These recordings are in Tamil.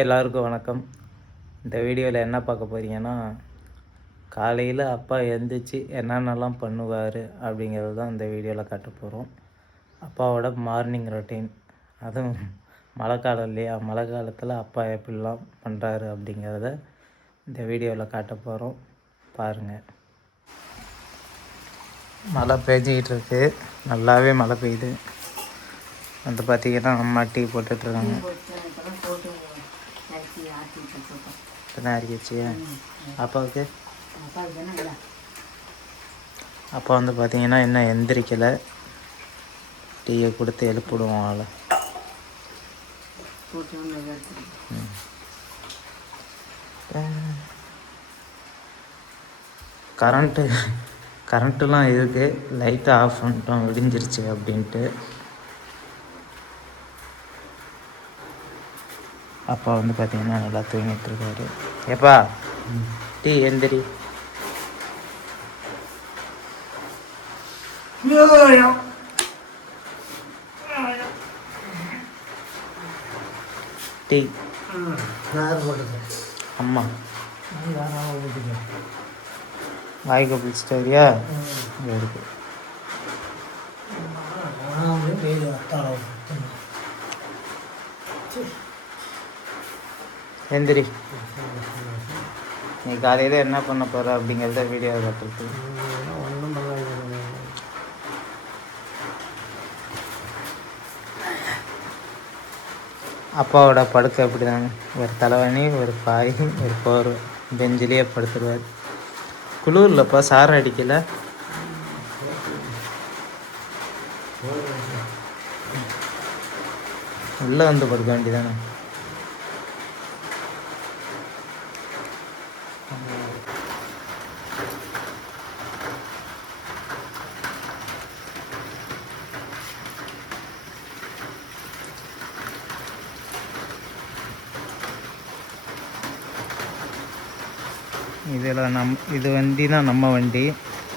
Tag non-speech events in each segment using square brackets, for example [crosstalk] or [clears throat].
எல்லாருக்கும் வணக்கம். இந்த வீடியோவில் என்ன பார்க்க போகிறீங்கன்னா காலையில் அப்பா எழுந்திரிச்சு என்னென்னலாம் பண்ணுவார் அப்படிங்கிறது தான் இந்த வீடியோவில் காட்ட போகிறோம் அப்பாவோட மார்னிங் ரொட்டீன் அதுவும் மழை காலம் இல்லையா? மழை காலத்தில் அப்பா எப்படிலாம் பண்ணுறாரு அப்படிங்கிறத இந்த வீடியோவில் காட்ட போகிறோம் பாருங்கள் மழை பெஞ்சிக்கிட்டு இருக்குது நல்லாவே மழை பெய்யுது. வந்து பார்த்தீங்கன்னா அம்மா டீ போட்டுட்ருக்காங்க தான் அரிக்கிச்சு அப்பாவுக்கு? அப்பா வந்து பார்த்தீங்கன்னா இன்னும் எந்திரிக்கலை. டீயை கொடுத்து எழுப்பிடுவோம் ஆளை. கரண்ட்டு கரண்ட்டுலாம் இருக்குது லைட்டை ஆஃப் பண்ணிட்டோம் விடிஞ்சிருச்சு அப்படின்ட்டு. அப்பா வந்து பார்த்தீங்கன்னா நல்லா தூங்கிட்டு இருக்காரு. ஏப்பா? டீ எந்திரி. டீ. அம்மா. வாய்க்கு பிடிச்சிட்டு வரியா? இருக்கு. எந்திரி. நீ காலையில் என்ன பண்ண போகிற அப்படிங்கிறத வீடியோ பார்த்துருக்கு அப்பாவோட படுக்கை அப்படிதாங்க. ஒரு தலைவணி ஒரு பாய் ஒரு போர். பெஞ்சிலேயே படுத்துடுவார் குளிர்லப்பா சார் அடிக்கல. உள்ளே வந்து படுக்க வேண்டியதானே இதில் நம் இது வண்டி தான் நம்ம வண்டி.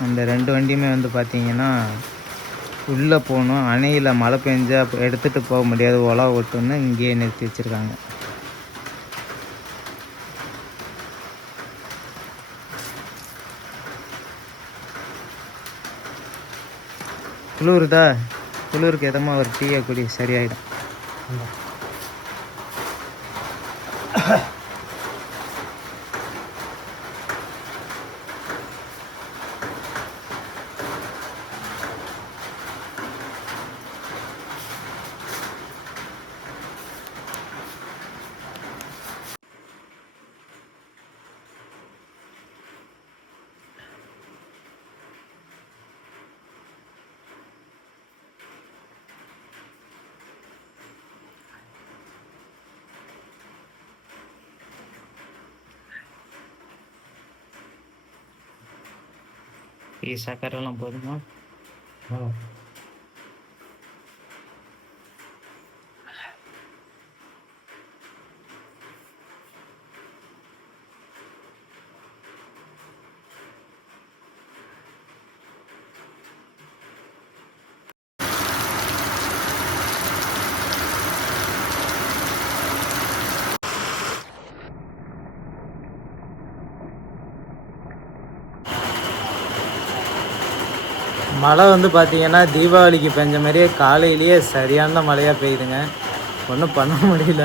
அந்த ரெண்டு வண்டியுமே வந்து பார்த்தீங்கன்னா உள்ளே போகணும் அணையில் மழை பெஞ்சா எடுத்துகிட்டு போக முடியாது. உலா ஓட்டுன்னு இங்கேயே நிறுத்தி வச்சுருக்காங்க. குளிருதா? குளிருக்கு எதமாக ஒரு டீயை குடி சரியாயிடும். டீ சக்கரெல்லாம் போதுமா மழை வந்து பார்த்திங்கன்னா தீபாவளிக்கு பெஞ்ச மாதிரியே காலையிலேயே சரியான மழையாக பெய்யுதுங்க. ஒன்றும் பண்ண முடியல.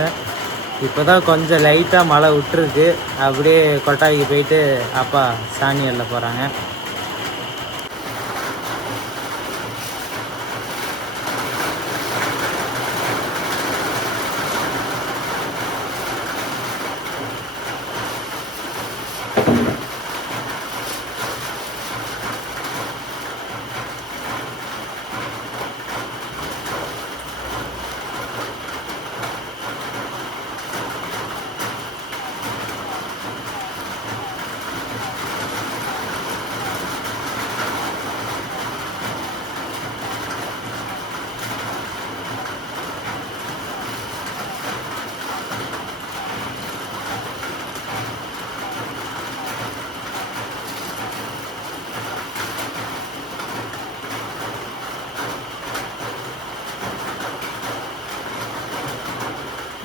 இப்போ தான் கொஞ்சம் லைட்டாக மழை விட்டுருக்கு. அப்படியே கொட்டாய்க்கு போயிட்டு அப்பா சாணி எல்ல போகிறாங்க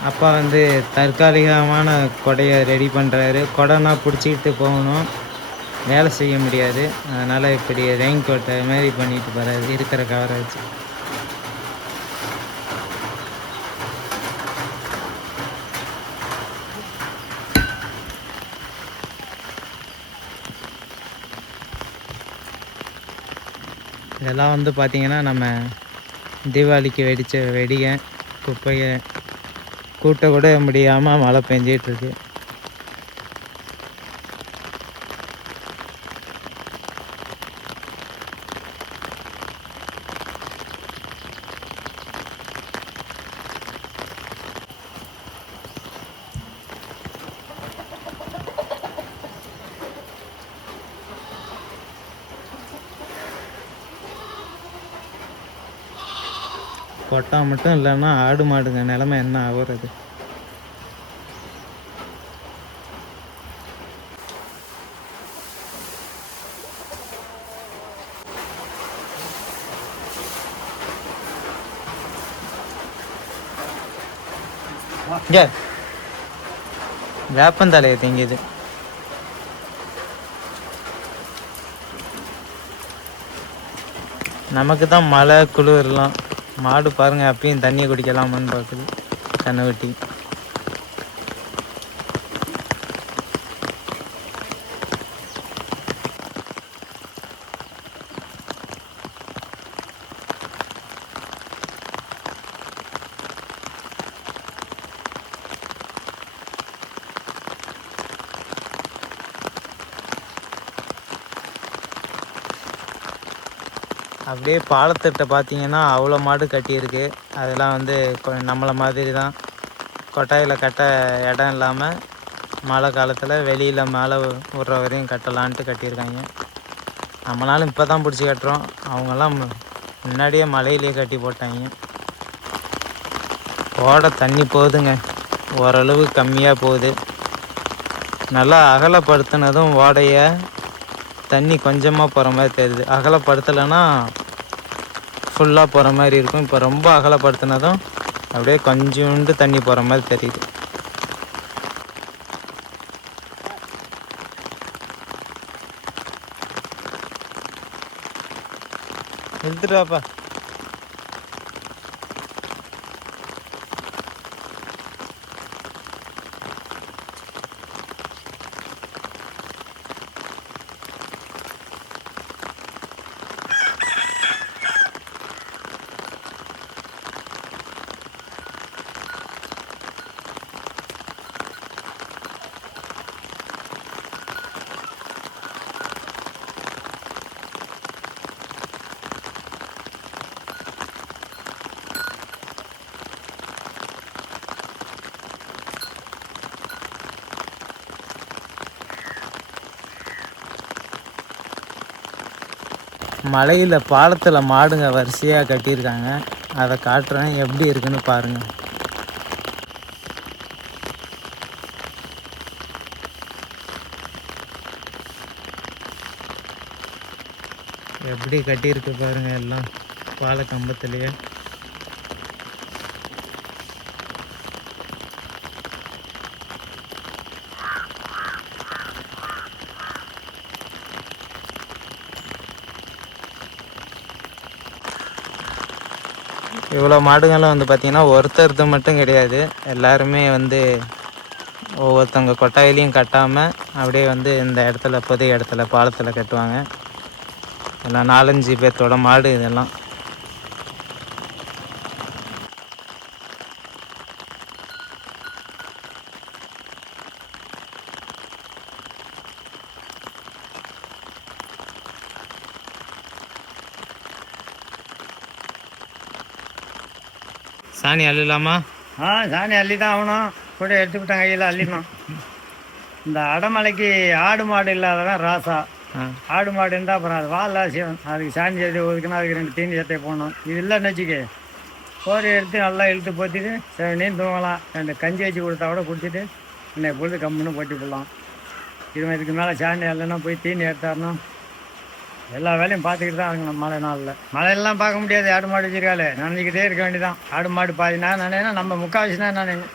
அப்பா வந்து தற்காலிகமான கொடையை ரெடி பண்ணுறாரு கொடைனா பிடிச்சிக்கிட்டு போகணும். வேலை செய்ய முடியாது. அதனால் இப்படி ரெயின் கோட்டை மாரி பண்ணிட்டு போகிறாரு இருக்கிற கவரை வச்சு. இதெல்லாம் வந்து பார்த்திங்கன்னா நம்ம தீபாவளிக்கு வெடித்த வெடிகை குப்பையை கூட்ட கூட முடியாமல் மழை பெஞ்சிகிட்ருக்கு இருக்கு மட்டும் இல்லைன்னா ஆடு மாடுங்க நிலமை என்ன ஆகுறது? இங்க. வேப்பந்தலையை திங்குது நமக்கு தான் மழை குளிர்லாம் மாடு பாருங்க அப்பயும் தண்ணியை குடிக்கலாமான்னு பார்க்குது. கண்ணை வெட்டி அப்படியே பாலத்திட்ட பார்த்தீங்கன்னா அவ்வளோ மாடு கட்டியிருக்கு. அதெல்லாம் வந்து நம்மளை மாதிரி தான் கொட்டாயில் கட்ட இடம் இல்லாமல் மழை காலத்தில் வெளியில் மேலே விடுற வரையும் கட்டலான்ட்டு கட்டியிருக்காங்க. நம்மளாலும் இப்போ தான் பிடிச்சி கட்டுறோம். அவங்கெல்லாம் முன்னாடியே மலையிலேயே கட்டி போட்டாங்க. ஓட தண்ணி போகுதுங்க ஓரளவு கம்மியாக போகுது. நல்லா அகலப்படுத்தினதும் ஓடைய தண்ணி கொஞ்சமாக போகிற மாதிரி தெரியுது. அகலப்படுத்தலைன்னா ஃபுல்லாக போகிற மாதிரி இருக்கும். இப்போ ரொம்ப அகலப்படுத்தினதும் அப்படியே கொஞ்சோண்டு தண்ணி போகிற மாதிரி தெரியுது. எடுத்துட்டாப்பா மலையில் பாலத்தில் மாடுங்க வரிசையாக கட்டியிருக்காங்க. அதை காட்டுறேன். எப்படி இருக்குன்னு பாருங்கள் எப்படி கட்டியிருக்கு பாருங்கள் எல்லாம் பாலக்கம்பத்துலேயே. இவ்வளோ மாடுங்களும் வந்து பார்த்திங்கன்னா ஒருத்தருது மட்டும் கிடையாது. எல்லாருமே வந்து ஒவ்வொருத்தவங்க கொட்டாயிலையும் கட்டாமல் அப்படியே வந்து இந்த இடத்துல பொது இடத்துல பாலத்தில் கட்டுவாங்க. எல்லாம் நாலஞ்சு பேர்த்தோட மாடு இதெல்லாம். சாணி அள்ளலாமா ஆ சாணி அள்ளி தான் ஆகணும். கூட எடுத்துக்கிட்டேன் கையில் அள்ளிடணும். இந்த அடமலைக்கு ஆடு மாடு இல்லாதவன் ராசா. ஆடு மாடு இருந்தால் அப்புறம் அது வால் அதுக்கு சாணி சேர்த்து ஒதுக்குனா அதுக்கு ரெண்டு தீனி சேர்த்தே போகணும் இது இல்லைன்னு வச்சுக்க. கோரி எடுத்து நல்லா இழுத்து போத்திட்டு செவனேன்னு தூங்கலாம். ரெண்டு கஞ்சி வச்சு கொடுத்தா கூட குடிச்சிட்டு இன்னைக்கு பொழுது கம்முன்னு போட்டி போடலாம் இது இதுக்கு மேலே சாணி இல்லைன்னா போய் தீனி எடுத்தாரணும் எல்லா வேலையும் பார்த்துக்கிட்டு தான் இருக்கணும் மழை நாளில். மழையெல்லாம் பார்க்க முடியாது. ஆடு மாடு வச்சிருக்காளே. நினைக்கிட்டே இருக்க வேண்டியதான் ஆடு மாடு பாதி நான் நினைனா நம்ம முக்கால்வாசி தான் நினைங்க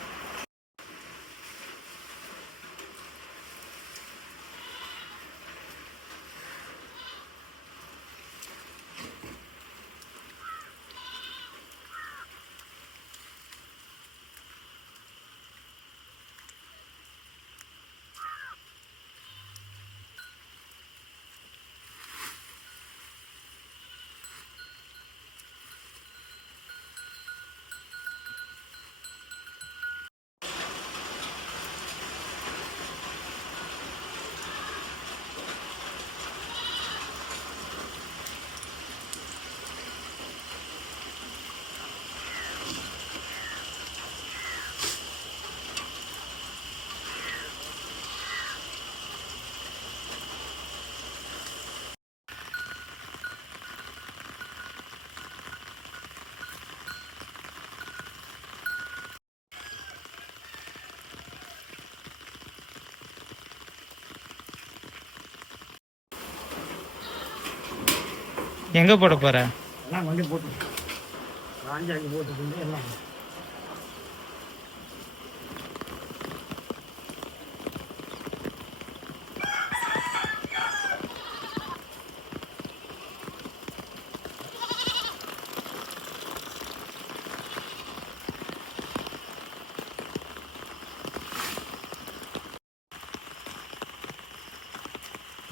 எங்கே போட போகிற எல்லாம் கொண்டு போட்டு வாஞ்சாக்கி போட்டு எல்லாம்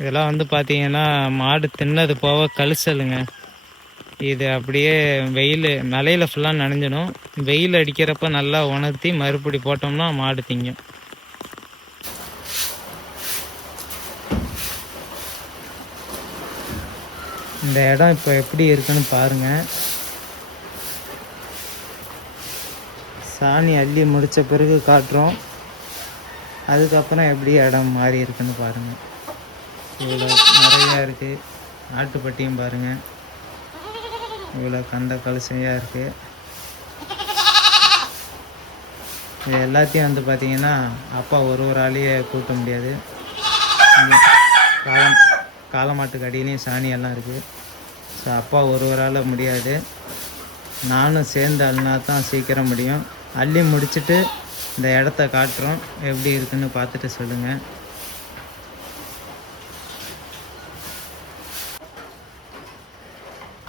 இதெல்லாம் வந்து பார்த்தீங்கன்னா மாடு தின்னது போக கழிச்சலுங்க. இது அப்படியே வெயில் மலையில் ஃபுல்லாக நனைஞ்சிடும். வெயில் அடிக்கிறப்ப நல்லா உணர்த்தி மறுபடி போட்டோம்னா மாடு திங்கும். இந்த இடம் இப்போ எப்படி இருக்குன்னு பாருங்க. சாணி அள்ளி முடித்த பிறகு காட்டுறோம். அதுக்கப்புறம் எப்படி இடம் மாறி இருக்குன்னு பாருங்கள் இவ்வளோ நிறையா இருக்குது ஆட்டுப்பட்டியும் பாருங்கள் இவ்வளோ கந்த கலசையாக இருக்குது இது எல்லாத்தையும் வந்து பார்த்தீங்கன்னா அப்பா ஒரு ஒரு ஆளையே கூட்ட முடியாது. காலம் காலமாட்டுக்கு அடியிலையும் சாணி எல்லாம் இருக்குது ஸோ அப்பா ஒரு ஒரு முடியாது. நானும் சேர்ந்து அள்ளினா தான் சீக்கிரம் முடியும். அள்ளி முடிச்சுட்டு இந்த இடத்த காட்டுறோம். எப்படி இருக்குன்னு பார்த்துட்டு சொல்லுங்கள்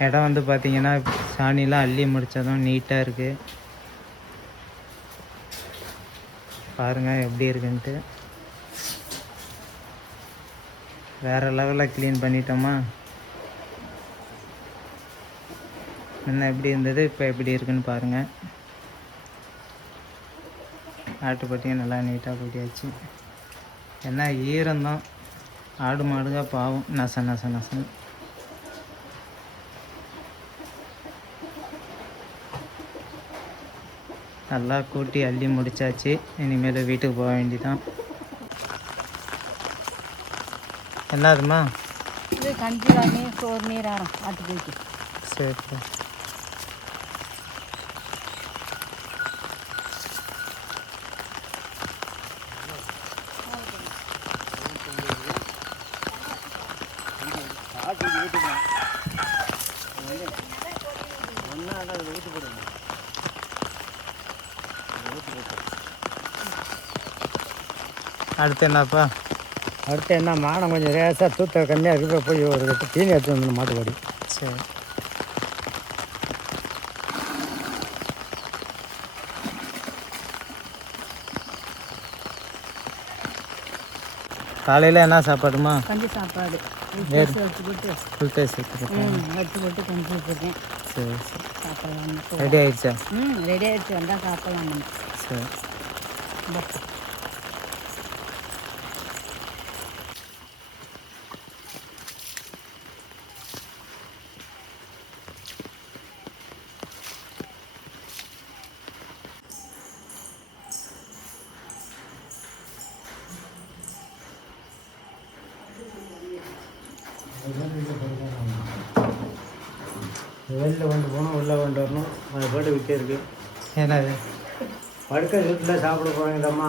இடம் வந்து பார்த்தீங்கன்னா சாணிலாம் அள்ளி முடித்ததும் நீட்டாக இருக்குது பாருங்கள் எப்படி இருக்குன்ட்டு. வேறு லெவலில் க்ளீன் பண்ணிட்டோமா? முன்ன எப்படி இருந்தது இப்போ எப்படி இருக்குன்னு பாருங்கள் ஆட்டுப்பட்டியும் நல்லா நீட்டாக கூட்டியாச்சு ஏன்னா ஈரம்தான். ஆடு மாடுங்க பாவம். நச நச நசன்னு. நல்லா கூட்டி அள்ளி முடிச்சாச்சு. இனிமேல் வீட்டுக்கு போக வேண்டியதான் என்னதுமா இது கஞ்சி சோறு நீர் ஆரம். ஆட்டு போய்க்கு சரி. அடுத்து என்னப்பா? அடுத்து என்ன மானம் கொஞ்சம் ரேசாக தூத்த கம்மியாக இருக்கிற போய் ஒரு கட்டு தீனி எடுத்து வந்து மாட்டுப்பாடி சரி. காலையில் என்ன சாப்பாடுமா? கஞ்சி சாப்பாடு. ஃபுல் டேஸ்ட் எடுத்துருக்கேன் ம் வச்சு போட்டு கஞ்சி வச்சுருக்கேன் சரி சரி. சாப்பிடலாம் ரெடி ஆயிடுச்சா? ம் ரெடி ஆகிடுச்சு வந்தால் சாப்பிடலாம் சரி இந்தா. வெளியில் கொண்டு போகணும் உள்ளே கொண்டு வரணும் அது போட்டு விற்க இருக்கு என்னது படுக்க வீட்டில் சாப்பிட போகிறீங்கம்மா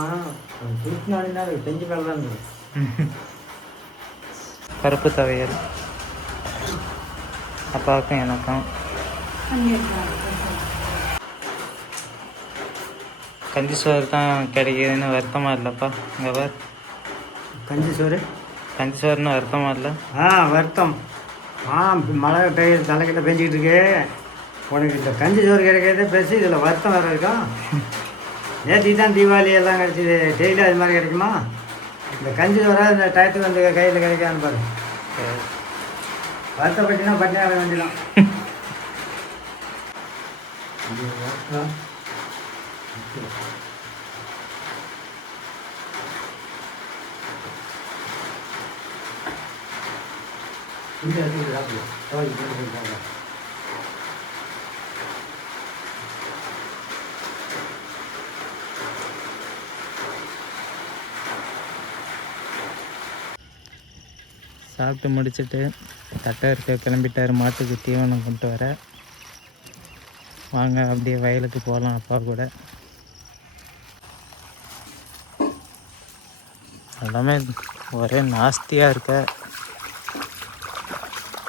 வீட்டு நாளினா அது செஞ்சு இருந்தது. பருப்பு துவையல். அப்பாவுக்கும் எனக்கும். கஞ்சி சோறு தான் கிடைக்குதுன்னு வருத்தமாக இல்லைப்பா. இங்கே பார். கஞ்சி சோறு? கஞ்சி சோறுன்னு வருத்தமாக இல்லை? ஆ வருத்தம். ஆ மழை பெய்ய தலைக்கிட்ட பெஞ்சிக்கிட்டு இருக்கு. உனக்கு இந்த கஞ்சி சோறு கிடைக்கிறதே பெருசு இதில் வருத்தம் வேறு இருக்கா? நேற்று தான் தீபாவளி எல்லாம் கிடச்சிது டெய்லி அது மாதிரி கிடைக்குமா? இந்த கஞ்சி சோறா இந்த டயத்துக்கு வந்து கையில் கிடைக்கான்னு பாரு. சரி. வருத்தப்பட்டினா பட்டினாக வேண்டியதான் சாப்பிட்டு முடிச்சுட்டு தட்டை இருக்க கிளம்பிட்டார். மாட்டுக்கு தீவனம் கொண்டு வர. வாங்க அப்படியே வயலுக்கு போகலாம் அப்பா கூட. எல்லாமே ஒரே நாஸ்தியாக இருக்க.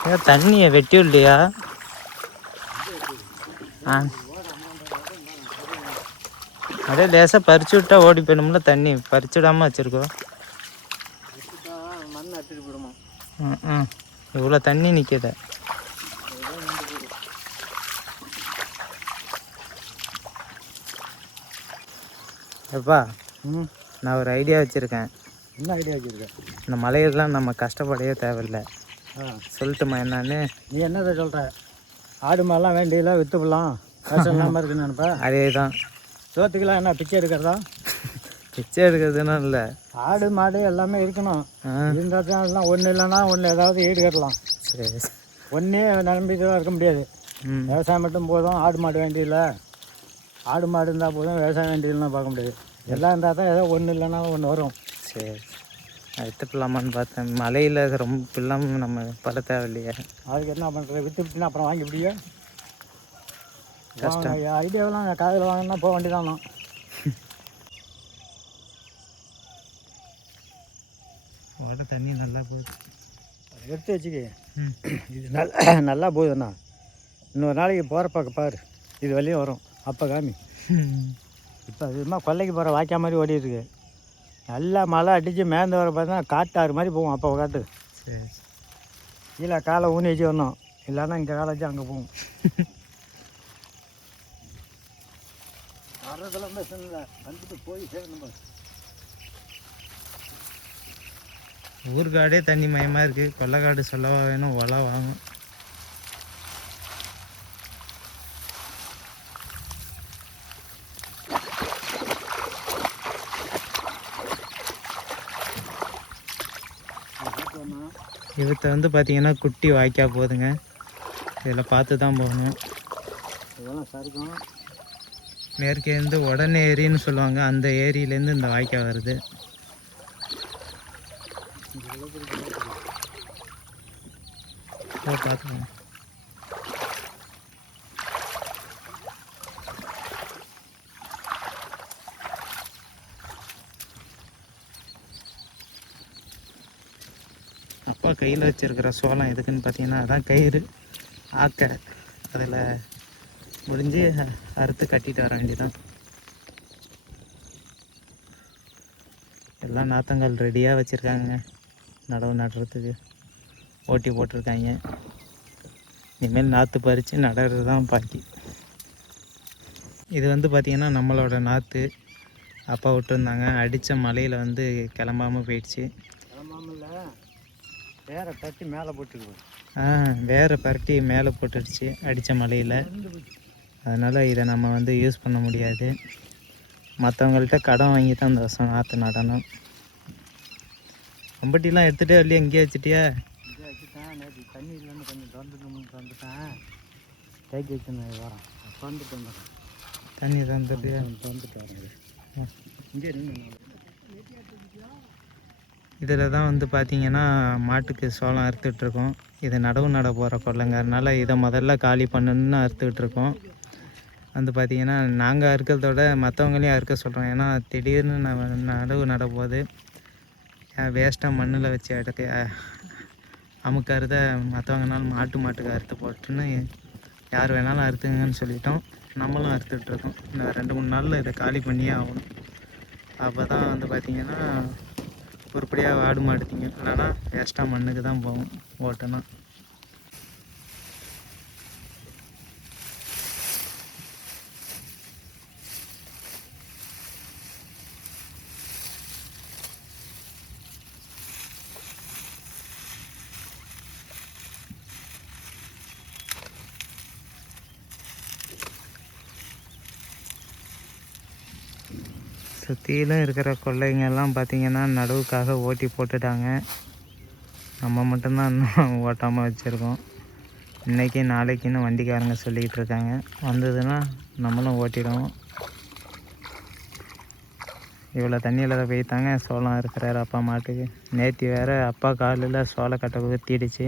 ஏன் தண்ணியை வெட்டி இல்லையா ஆ. அப்படியே லேசாக பறிச்சு விட்டா ஓடி போயிடும்ல தண்ணி. பறிச்சு வச்சுருக்கோம் மண் அடிச்சுட்டு போயிடுமா ம் ம் இவ்வளோ தண்ணி நிற்கித எப்பா ம். நான் ஒரு ஐடியா வச்சுருக்கேன். என்ன ஐடியா வச்சுருக்க? இந்த மலையெல்லாம் நம்ம கஷ்டப்படவே தேவையில்லை. ஆ. சொல்லட்டுமா என்னன்னு? நீ என்னதை சொல்கிற ஆடு மாடெல்லாம் வேண்டியல விற்றுப்பலாம் காசு இல்லாமல் இருக்குன்னு நினைப்பா? அதே தான் சோத்துக்கெல்லாம் என்ன பிச்சை எடுக்கிறதா? பிச்சை எடுக்கிறதுனா இல்லை. ஆடு மாடு எல்லாமே இருக்கணும். இருந்தால் தான் எல்லாம் ஒன்று இல்லைன்னா ஒன்று ஏதாவது ஈடு கட்டலாம் சரி. ஒன்றே நம்பிக்கையாக இருக்க முடியாது. விவசாயம் மட்டும் போதும் ஆடு மாடு வேண்டியதில்ல ஆடு மாடு இருந்தால் போதும் விவசாயம் வேண்டியதுலாம் பார்க்க முடியாது. எல்லாம் இருந்தால் தான் ஏதோ ஒன்று இல்லைன்னா ஒன்று வரும். சரி எடுத்துக்கலாமான்னு பார்த்தேன். மலையில் ரொம்ப இப்பெல்லாம் நம்ம பட தேவையில்லையே. அதுக்கு என்ன பண்ணுறது விற்று விட்டுனா அப்புறம் வாங்கி முடிய கஷ்டம். ஐடியாவெல்லாம் காதில் வாங்கினா போக வேண்டியதானோ வர தண்ணி நல்லா போகுது. எடுத்து வச்சுக்க. இது [clears throat] நல்லா நல்லா போகுதுண்ணா இன்னொரு நாளைக்கு போகிற பக்கம் பாரு. இது வழியும் வரும். அப்போ காமி. இப்போ அதுமா கொல்லைக்கு போகிற வாய்க்கா மாதிரி ஓடிட்டு இருக்கு நல்லா மழை அடித்து மேந்து வர பார்த்தா காட்டாறு மாதிரி போகும் அப்போ காட்டு சரி கீழே காலை ஊனி வச்சு வரணும். இல்லைன்னா இங்கே காலை வச்சு அங்கே போகும். [laughs] வர்றதெல்லாம் வந்துட்டு போய் சேரணும் பாரு. ஊர்காடே தண்ணி மயமாக இருக்குது கொள்ளைக்காடு சொல்லவா வேணும் ஒலை வாங்கும் இவத்த வந்து பார்த்தீங்கன்னா குட்டி வாய்க்கா போகுதுங்க இதில் பார்த்து தான் போகணும் மேற்கேருந்து உடனே ஏரின்னு சொல்லுவாங்க. அந்த ஏரியிலேருந்து இந்த வாய்க்கா வருது. பார்த்துக்கோங்க அப்பா கையில் வச்சிருக்கிற சோளம் எதுக்குன்னு பார்த்தீங்கன்னா அதான் கயிறு ஆக்க அதில் முடிஞ்சு அறுத்து கட்டிட்டு வர வேண்டியதான் எல்லாம் நாத்தங்கால் ரெடியாக வச்சுருக்காங்க நடவு நடுறதுக்கு ஓட்டி போட்டிருக்காங்க. இனிமேல் நாற்று பறித்து நடுறது தான் பாக்கி. இது வந்து பார்த்திங்கன்னா நம்மளோட நாற்று அப்பா விட்டுருந்தாங்க. அடித்த மலையில் வந்து கிளம்பாமல் போயிடுச்சு. வேற தட்டி மேலே போட்டுக்குவோம் ஆ வேறு பரட்டி மேலே போட்டுடுச்சு அடித்த மலையில். அதனால் இதை நம்ம வந்து யூஸ் பண்ண முடியாது. மற்றவங்கள்ட்ட கடன் வாங்கி தான் இந்த வருஷம் நாற்று நடணும். கம்பட்டிலாம் எடுத்துகிட்டே வரலையே இங்கேயே வச்சுட்டியா? இங்கே வச்சுட்டேன். நேற்று தண்ணி இல்லைன்னு கொஞ்சம் திறந்துட்டு திறந்துட்டேன். தேக்கி வச்சுருந்தேன் வரேன் திறந்துட்டு. வந்துடுறேன் தண்ணி தந்துட்டியா திறந்துட்டு வரேன் இங்கே இதில் தான் வந்து பார்த்தீங்கன்னா மாட்டுக்கு சோளம் அறுத்துட்ருக்கோம். இது நடவு நட போகிற கொள்ளைங்க. அதனால் இதை முதல்ல காலி பண்ணணும்னு அறுத்துட்ருக்கோம். வந்து பார்த்தீங்கன்னா நாங்கள் அறுக்கிறதோட மற்றவங்களையும் அறுக்க சொல்கிறோம். ஏன்னா திடீர்னு நடவு நட வேஸ்ட்டாக மண்ணில் வச்சு எடுக்க அமுக்கறத மற்றவங்கனாலும் மாட்டு மாட்டுக்கு அறுத்து போட்டுன்னு யார் வேணாலும் அறுத்துங்கன்னு சொல்லிட்டோம். நம்மளும் அறுத்துட்ருக்கோம். இந்த ரெண்டு மூணு நாளில் இதை காலி பண்ணியே ஆகணும். அப்போ தான் வந்து பார்த்திங்கன்னா உருப்படியாக ஆடு மாடு இல்லைன்னா வேஸ்ட்டாக மண்ணுக்கு தான் போகும் ஓட்டுனா சுற்றிலும் இருக்கிற கொள்ளைங்கெல்லாம் பார்த்திங்கன்னா நடுவுக்காக ஓட்டி போட்டுட்டாங்க. நம்ம மட்டும்தான் இன்னும் ஓட்டாமல் வச்சுருக்கோம். இன்றைக்கி நாளைக்குன்னு வண்டிக்காரங்க சொல்லிக்கிட்டு இருக்காங்க. வந்ததுன்னா நம்மளும் ஓட்டிடுவோம். இவ்வளோ தண்ணியில் தான் போய்த்தாங்க. சோளம் இருக்கிறாரு அப்பா மாட்டுக்கு. நேற்று வேற அப்பா காலில் சோளக்கட்டை ஊற்றிடுச்சு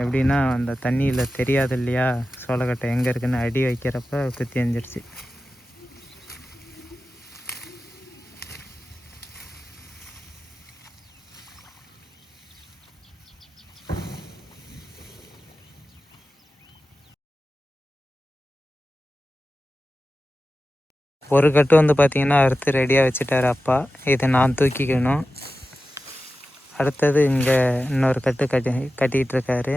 எப்படின்னா அந்த தண்ணியில் தெரியாது இல்லையா? சோளக்கட்டை எங்கே இருக்குன்னு அடி வைக்கிறப்ப குத்தி எந்திரிச்சு. ஒரு கட்டு வந்து பார்த்திங்கன்னா அறுத்து ரெடியாக வச்சுட்டாரு அப்பா. இதை நான் தூக்கிக்கணும். அடுத்தது இங்கே இன்னொரு கட்டு கட்டி கட்டிகிட்டு இருக்காரு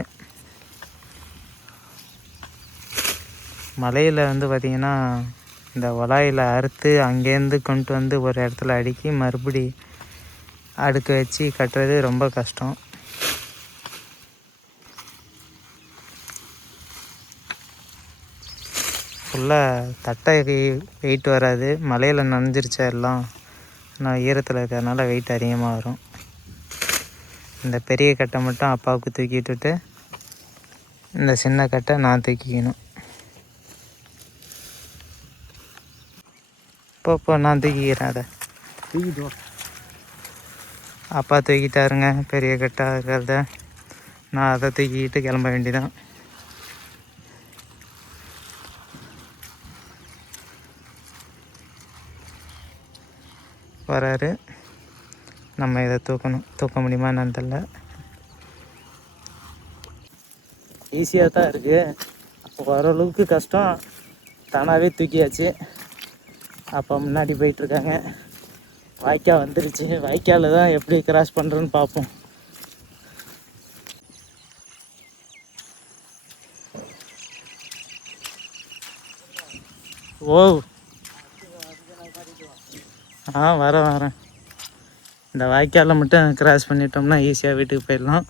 மலையில் வந்து பார்த்திங்கன்னா இந்த உலாயில் அறுத்து அங்கேருந்து கொண்டு வந்து ஒரு இடத்துல அடுக்கி மறுபடி அடுக்க வச்சு கட்டுறது ரொம்ப கஷ்டம். ஃபுல்லாக தட்டை வெயிட் வராது. மலையில் நனைஞ்சிருச்சா எல்லாம் நான் ஈரத்தில் இருக்கிறதுனால வெயிட் அதிகமாக வரும். இந்த பெரிய கட்டை மட்டும் அப்பாவுக்கு தூக்கி விட்டுட்டு இந்த சின்ன கட்டை நான் தூக்கிக்கணும். இப்போ இப்போ நான் தூக்கிக்கிறேன் அதை. தூக்கிட்டு அப்பா தூக்கிட்டாருங்க பெரிய கட்டாக இருக்கிறத. நான் அதை தூக்கிக்கிட்டு கிளம்ப வேண்டியதான் வராரு. நம்ம இதை தூக்கணும். தூக்க முடியுமா என்னன்னு தெரில ஈஸியாக தான் இருக்குது அப்போ ஓரளவுக்கு கஷ்டம். தானாகவே தூக்கியாச்சு. அப்போ முன்னாடி போயிட்டுருக்காங்க வாய்க்கால் வந்துருச்சு. வாய்க்காலில் தான் எப்படி கிராஸ் பண்ணுறேன்னு பார்ப்போம். ஓ ஆ வரேன் வரேன் இந்த வாய்க்காலில் மட்டும் கிராஸ் பண்ணிட்டோம்னா ஈஸியாக வீட்டுக்கு போயிடலாம்.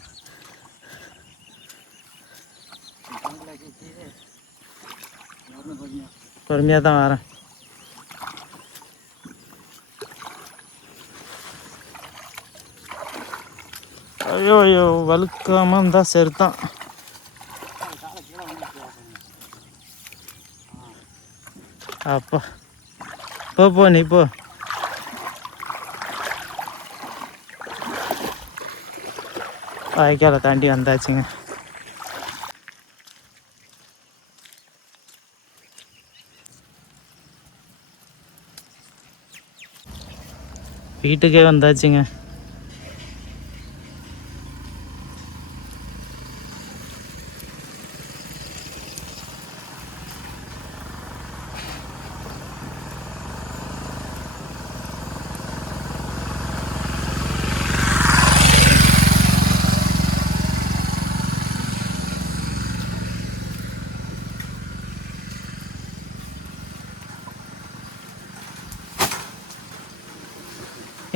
பொறுமையாக தான் வரேன். ஐயோ ஐயோ வழுக்காம இருந்தா சரிதான் அப்பா. போ போ நீ போ. வாய்க்காலை தாண்டி வந்தாச்சுங்க. வீட்டுக்கே வந்தாச்சுங்க.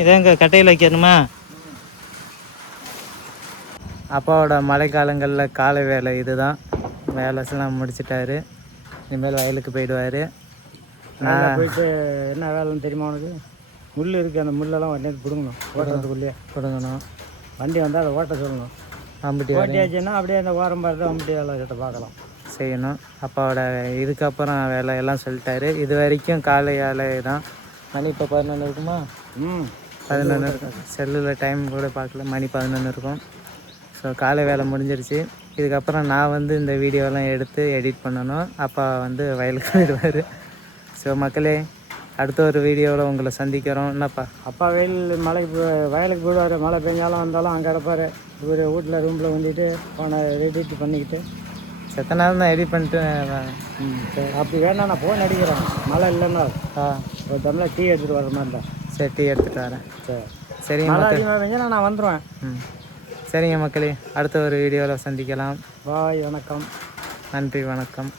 இதேங்க கட்டையில் வைக்கணுமா? அப்பாவோட மழைக்காலங்களில் காலை வேலை இதுதான். வேலைலாம் முடிச்சிட்டாரு. இனிமேல் வயலுக்கு போயிடுவார். நான் போயிட்டு என்ன வேலைன்னு தெரியுமா உனக்கு? முள் இருக்குது அந்த முள்ளெல்லாம் வண்டி பிடுங்கணும் ஓட்டுறதுக்குள்ளேயே கொடுங்கணும் வண்டி வந்தால் அதை ஓட்ட சொல்லணும். அம்பிட்டி ஓட்டியாச்சுன்னா அப்படியே அந்த ஓரம் பார்த்து அம்பிட்டி வேலை கிட்ட பார்க்கலாம். செய்யணும். அப்பாவோட இதுக்கப்புறம் வேலை எல்லாம் சொல்லிட்டாரு. இது வரைக்கும் காலை வேலை தான் மணி இப்போ பதினொன்று இருக்குமா? ம். பதினொன்று இருக்கும் செல்லில் டைம் கூட பார்க்கல. மணி பதினொன்று இருக்கும். ஸோ காலை வேலை முடிஞ்சிருச்சு. இதுக்கப்புறம் நான் வந்து இந்த வீடியோலாம் எடுத்து எடிட் பண்ணணும். அப்பா வந்து வயலுக்கு [laughs] போயிடுவார். ஸோ மக்களே அடுத்த ஒரு வீடியோவில் உங்களை சந்திக்கிறோம். என்னப்பா? அப்பா வெயில் மலைக்கு வயலுக்கு போயிடுவார். மழை பெஞ்சாலும் வந்தாலும் அங்கே இருப்பார். இவர் வீட்டில் ரூமில் வந்துட்டு போனை எடிட் பண்ணிக்கிட்டு. செத்த நேரம் தான் எடிட் பண்ணிட்டு அப்படி வேணா நான் ஃபோன் அடிக்கிறேன். மழை இல்லைன்னா. ஒரு டம்ளர் டீ எடுத்துகிட்டு வர மாதிரி தான். சரி டீ எடுத்துகிட்டு வரேன். சரி. சரிங்க மக்கள். நான் வந்துடுவேன் ம். சரிங்க மக்களே அடுத்த ஒரு வீடியோவில் சந்திக்கலாம். பாய் வணக்கம். நன்றி வணக்கம்.